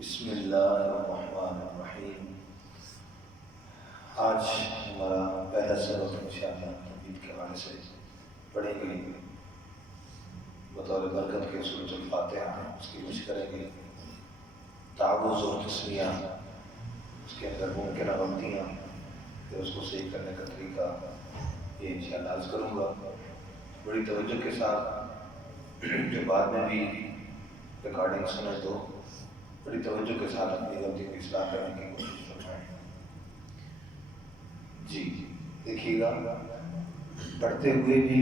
بسم اللہ الرحمن الرحیم۔ آج ہمارا پہلا سبق انشاءاللہ تجوید کے حوالے سے پڑھیں گے بطور برکت کے سورۃ الفاتحہ، اس کی مشق کریں گے، تعوذ اور تسمیہ، اس کے اندر ممکنہ غلطیاں، پھر اس کو صحیح کرنے کا طریقہ، یہ انشاءاللہ عرض کروں گا بڑی توجہ کے ساتھ۔ جو بعد میں بھی ریکارڈنگ سنیں تو بڑی توجہ کے ساتھ اپنی غلطی کو اصلاح کرنے کی کوشش فرمائیں۔ جی دیکھیے گا، پڑھتے ہوئے بھی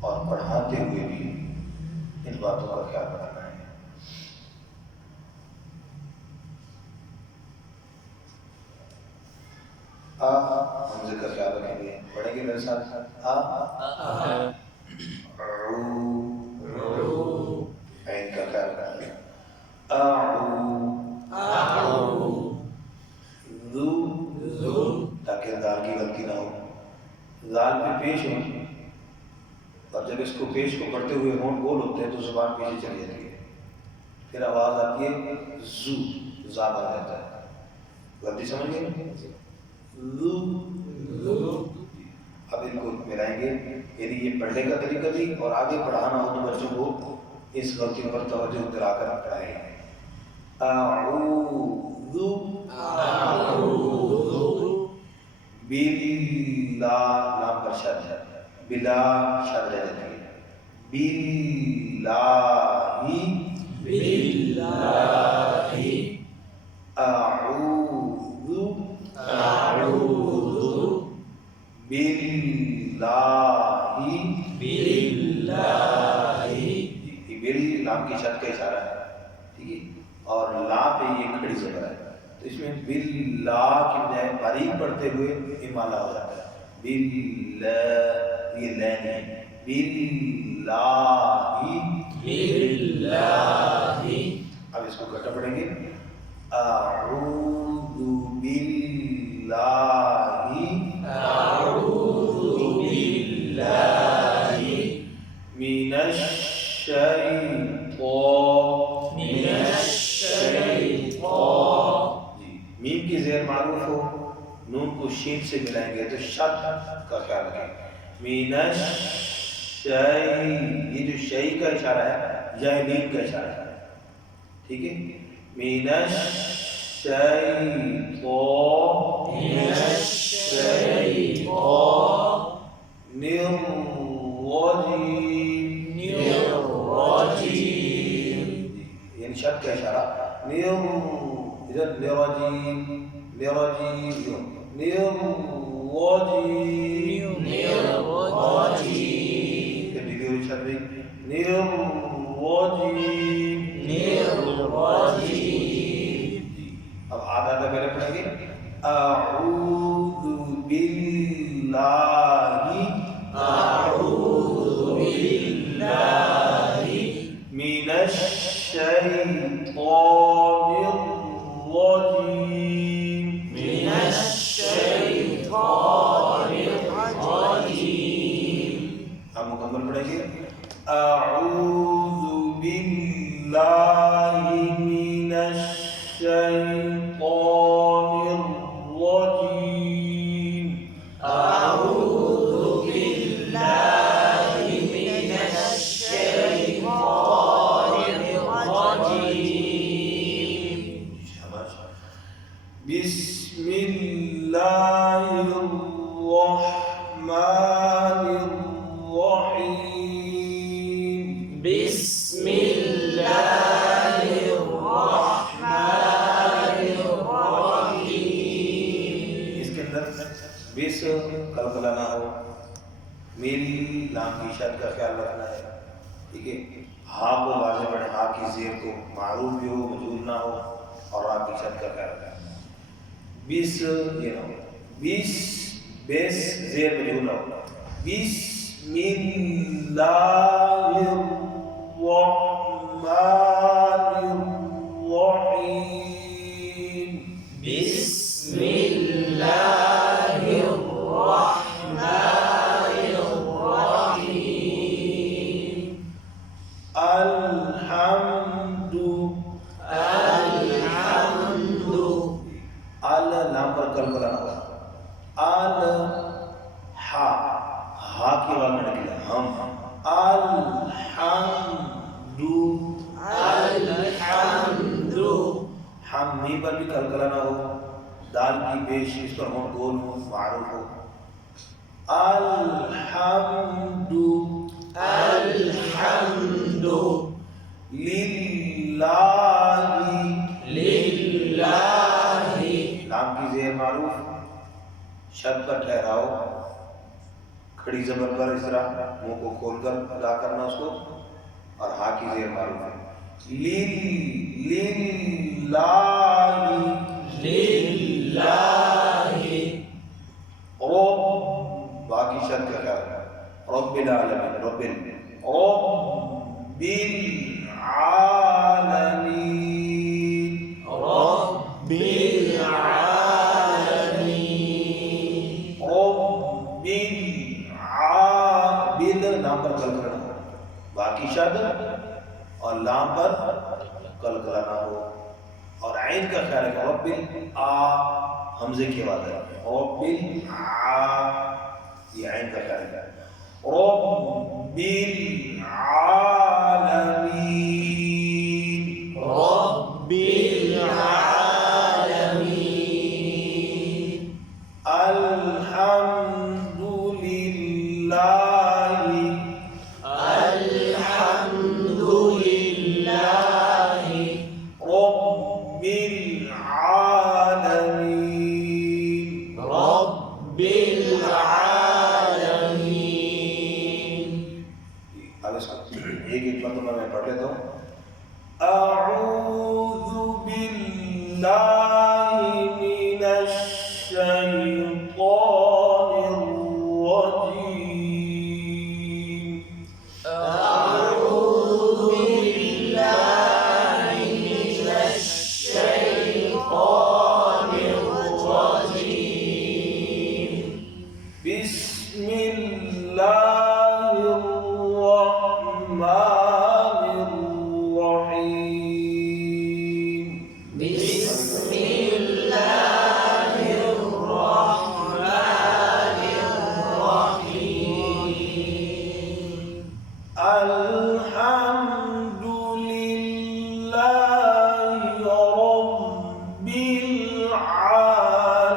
اور پڑھاتے ہوئے بھی ان باتوں کا خیال رکھنا ہے۔ حمزے کا خیال رکھیں گے، پڑھیں گے میرے ساتھ۔ عین کا خیال رکھیں گے، تاکہ دال کی غلطی نہ ہو، دال پہ پیش ہو، اور جب اس کو پیش کو پڑھتے ہوئے ہونٹ گول ہوتے ہیں تو زبان پیچھے چلی جاتی ہے، پھر آواز آتی ہے زو، زا بن جاتا ہے۔ غلطی سمجھ گئے؟ اب ان کو ملائیں گے، یعنی یہ پڑھنے کا طریقہ بھی، اور آگے پڑھانا ہو تو بچوں کو اس غلطی پر توجہ دلا کر پڑھائیں۔ اعوذ باللہ، لام پر شد ہے، بلا شد رہ جاتی ہے، باللہ، اعوذ باللہ، بل لام کی شد کا اشارہ ہے، ٹھیک ہے، اور لا پہ یہ کھڑی زبر ہے، تو اس میں باللہ کی بجائے باریک پڑھتے ہوئے امالہ ہو جاتا ہے، باللہ، یہ لین ہے، باللہ، اب اس کو کٹا پڑھیں گے، اعوذ باللہ من الشیطان، جی میم کی زیر معروف ہو، نون کو شین سے ملائیں گے تو شد کا خیال رکھیں، من الشی، یہ جو شی کا اشارہ ہے یا نیم کا اشارہ ہے، ٹھیک ہے، من الشیطان الرجیم، یعنی شد کا اشارہ، ادھر لرجیم، پھر دیگر شد بھی، اب آدھا پہلے پڑھیں گے، اعوذ باللہ من الشیطان الرجیم، اب مکمل پڑھیں گے، اعوذ باللہ من الشیطان الرجیم، بسم اللہ الرحمن الرحیم، اس کے اندر بس قلقلہ نہ ہو، میری لام کی شد کا خیال رکھنا ہے، ٹھیک ہے، ہاں کو واضح پڑھیں، ہاں کی زیر کو معروف بھی ہو، مجہول نہ ہو، اور را کی شد کا خیال رکھنا ہے، بیس یہ نہ ہو، بیس بیس زیر مجہول نہ ہو، بسم اللہ الرحمن الرحیم، الحمد کی آواز میں نکلا ہم الحمد الحمد ہم می پر بھی کلکلا نہ ہو، دال کی پیش اس پر ہوں گول ہو، معروف ہو. الحمد الحمد للہ للہ لام کی زیر معروف، شد پر ٹھہراؤ، کھڑی زبر پر اس طرح منہ کو کھول کر ادا کرنا اس کو، اور ہا کی زیر معروف ہے. للہ للہ رب باقی شد کا خیال ہے، رب العالمین رب العالمین رب العالمین رب العابد نام پر کل کرنا ہو، باقی شد اور لام پر کل کرانا ہو، اور عین کا خیال ہے کہ رب حمزے کی آواز ہے، رب یہ عین کا خیال ہے، رب العالمین رب العالمین الحمد للہ الحمد للہ رب العالمین رب العالمین. اب اس کو ایک ایک مرتبہ میں پڑھ لیتا ہوں. اعوذ باللہ من الشیطان الرجیم اعوذ باللہ من الشیطان الرجیم. بسم اللہ الرحمن الرحیم بسم اللہ الرحمن الرحیم. الحمد للہ رب العالمین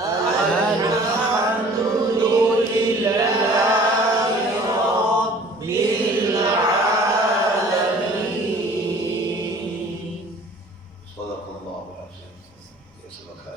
الحمد للہ رب العالمین. صدق اللہ العظیم. یہ سبق ہے.